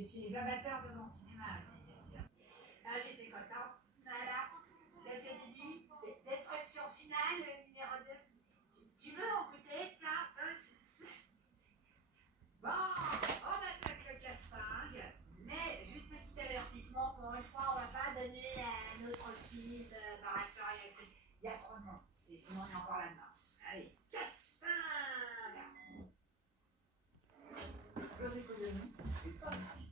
Et puis les amateurs de mon cinéma aussi, bien sûr. Ah, j'étais contente. Voilà. Qu'est-ce que tu dis? Destruction finale, numéro 2. Tu veux en peut-être ça, hein? Bon, on attaque le casting, mais juste petit avertissement, pour une fois, on va pas donner notre film par acteur et actrice. Il y a trop de monde, sinon on est encore là-dedans. Allez, casting! Claude Économie, c'est pas ici.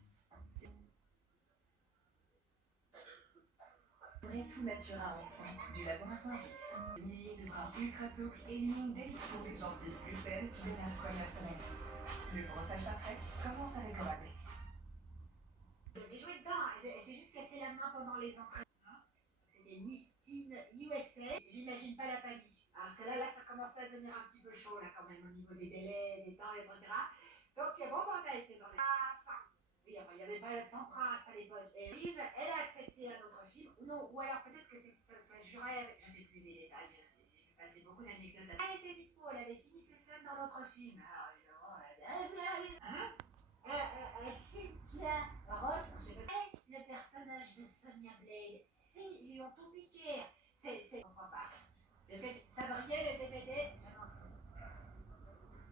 Vrai tout nature à enfants du laboratoire X. Milliers de grands ultra souples éliminent dès pour des gencives plus saines dès la première semaine. Le brossage parfait commence avec Oracec. J'avais joué dedans, elle s'est juste cassé la main pendant les entraînements. C'était Miss Teen USA. J'imagine pas la panique. Parce que là, ça commençait à devenir un petit peu chaud, là, quand même, au niveau des délais, des temps, etc. Donc, bon, on a été dans les... Oui, enfin, il n'y avait pas le Sampras à l'époque. Et Lise, elle a accepté un autre film. Ou alors peut-être que ça jurait avec... Je ne sais plus les détails. J'ai passé beaucoup d'anecdotes. Elle était dispo, elle avait fini ses scènes dans l'autre film. Alors, évidemment, Cynthia Roth, je sais pas. Le personnage de Sonia Blade, ils lui ont tout piqué. Je comprends pas. Parce que ça brillait le DVD, j'avais entendu.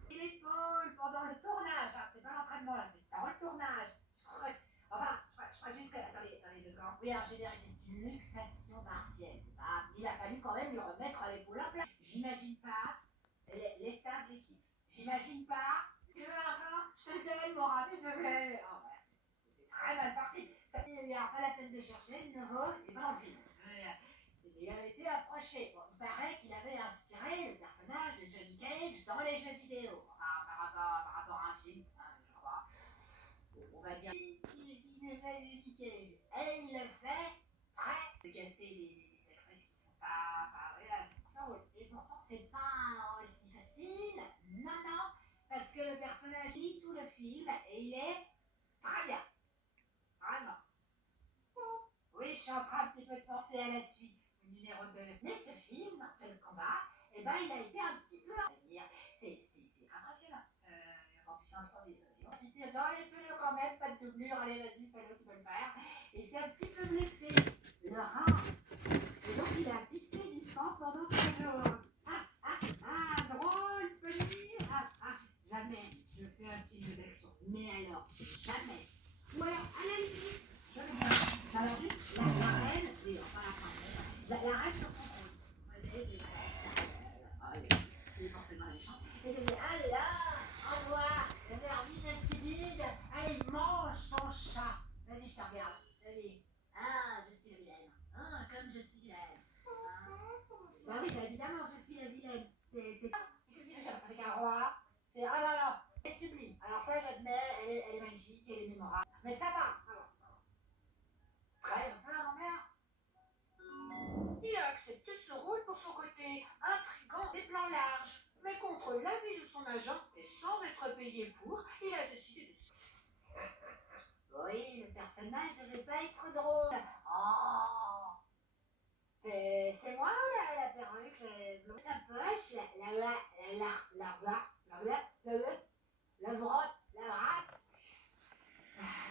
L'épaule pendant le tournage, hein, c'était pas l'entraînement là, c'était dans le tournage. Je crois juste que. Attendez 2 secondes. Oui, alors j'ai vérifié, c'est une luxation partielle. C'est pas. Il a fallu quand même lui remettre l'épaule à plat. J'imagine pas l'état de l'équipe. J'imagine pas. Tu veux un je te le donne, Morin, s'il te plaît. Oh, bah, c'était très mal parti. Ça, il n'y a pas la peine de chercher, le nouveau, et dans le film. Il avait été approché. Bon, il paraît qu'il avait inspiré le personnage de Johnny Cage dans les jeux vidéo. Enfin, par rapport à un film, hein, je crois. On va dire qu'il n'est pas Johnny Cage. Et il le fait très de caster des actrices qui sont pas voilà, et pourtant, c'est pas un rôle si facile. Non, parce que le personnage lit tout le film et il est très bien. Vraiment. Oui, je suis en train un petit peu de penser à la suite, numéro 2. Mais ce film, Mortal Kombat, eh ben, il a été un petit peu... C'est impressionnant. En plus, c'est un premier. Si tu dis, allez, fais-le quand même, pas de doublure, allez, vas-y, fais-le, tu peux le faire. Et c'est un petit peu blessé, le rein. Et donc, il a pissé du sang pendant 3 jours. Drôle, poli. Jamais je fais un film d'action. Mais alors, jamais. Ou alors, à la limite, je le vois. Alors, juste la reine, oui, enfin la princesse. La reine sur son trône. Il est forcément méchant. Et je dis, allez là, au revoir, la vermine insipide. Allez, mange ton chat. Vas-y, je te regarde. Vas-y. Ah, je suis la vilaine. Ah, comme je suis vilaine. Bah oui, bah évidemment, je suis la vilaine. C'est pas. Qu'est-ce que tu veux dire? C'est avec un roi. C'est. Ah non, non. Elle est sublime. Alors ça, j'admets, elle est magnifique, elle est mémorable. Mais ça va. Trêve, un peu, mon père. Il a accepté ce rôle pour son côté intrigant des plans larges. Mais contre l'avis de son agent, et sans être payé pour, il a décidé de... Oui, le personnage ne devait pas être drôle. Oh, c'est moi ou la perruque, sa poche, la vrotte,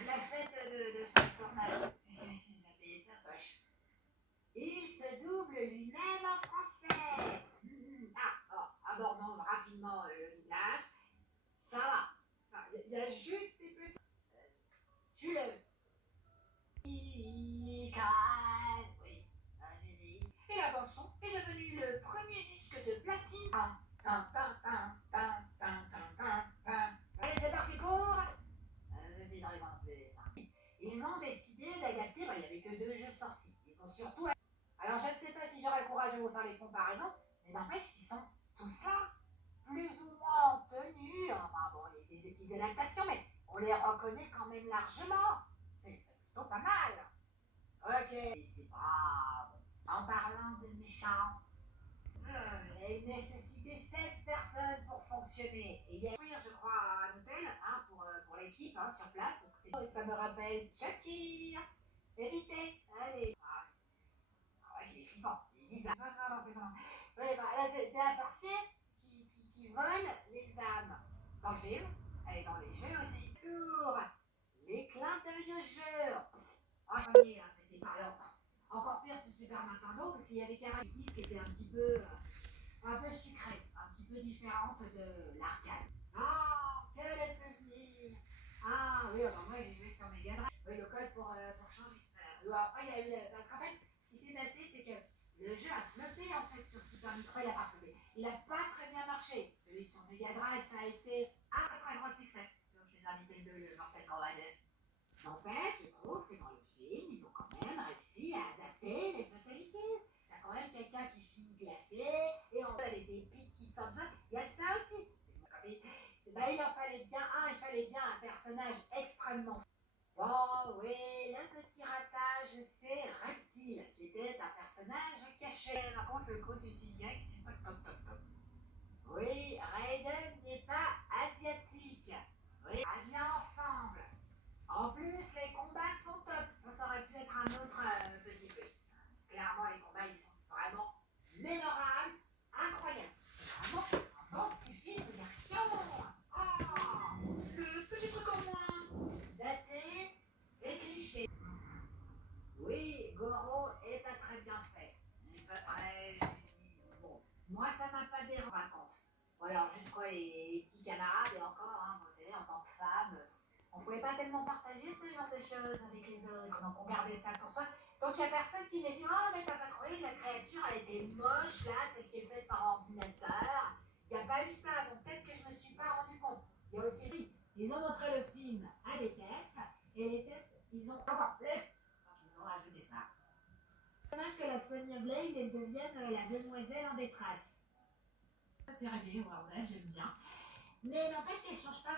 la fête de fin de tournage. Il a payé sa poche. Il se double lui-même en français. Abordons rapidement le doublage. Ça va. Il y a juste des petits... Tu le... Oui, la musique. Et la bande son est devenue le premier disque de platine. Allez, c'est parti pour... Ils ont décidé d'adapter, il n'y avait que 2 jeux sortis. Ils ont surtout... Alors je ne sais pas si j'aurais le courage de vous faire les comparaisons, mais n'empêche qu'ils sont tous là, plus ou moins en tenue. Enfin bon, il y a des petites adaptations, mais on les reconnaît quand même largement. C'est plutôt pas mal. Ok, c'est brave. En parlant de méchants, il nécessitait 16 personnes pour fonctionner. Et il y a je crois, un hôtel pour l'équipe sur place, parce que ça me rappelle Shakir. Évitez, allez. Ouais, il est flippant, il est bizarre. Non, c'est ça. Ouais, là, c'est un sorcier qui vole les âmes. Dans le film, et dans les jeux aussi. Tour, les clins Premier, hein, c'était par exemple encore pire sur Super Nintendo parce qu'il y avait carrément des disques qui étaient un peu sucrées, un petit peu différentes de l'arcade. Ah, quel souvenir! Ah oui, enfin, moi j'ai joué sur Mega Drive. Oui, le code pour changer. Après, il y a eu parce qu'en fait, ce qui s'est passé, c'est que le jeu a floppé en fait sur Super Micro, il a pas floppé. Il a pas très bien marché. Celui sur Mega Drive, ça a été un très très gros succès. Sur ces Nintendo, le Mortal Kombat 2. N'empêche, je trouve que dans le film, ils ont quand même réussi à adapter les fatalités. Il y a quand même quelqu'un qui finit glacé, et on a des pics qui sortent. Il y a ça aussi. Il fallait bien un personnage extrêmement. Bon, oui, le petit ratage, c'est Reptile, qui était un personnage caché. Par contre, le coup du Jinyak, c'est pas top top top. Oui, Raiden n'est pas asiatique. Oui, ça vient ensemble. En plus, les combats sont top. Ça aurait pu être un autre petit plus. Clairement, les combats, ils sont vraiment mémorables, incroyables. C'est vraiment un bon petit film d'action. Ah, le petit truc en moins, daté et cliché. Oui, Goro est pas très bien fait. Il n'est pas très. Bon, moi, ça m'a pas dérangé, par contre. Ou alors, juste quoi, les petits camarades, et encore, hein, vous savez, en tant que femme. On pouvait pas tellement partager ce genre de choses avec les autres, donc on gardait ça pour soi. Donc il n'y a personne qui m'est dit oh mais t'as pas trouvé que la créature elle était moche là, celle qui est faite par ordinateur. Il n'y a pas eu ça, donc peut-être que je me suis pas rendu compte. Il y a aussi oui, ils ont montré le film à des tests, et les tests, ils ont encore plus. Donc ils ont rajouté ça. C'est dommage que la Sonya Blade elle devienne la demoiselle en détresse. Ça c'est rêvé, Warzone, j'aime bien. Mais n'empêche qu'elle change pas vraiment.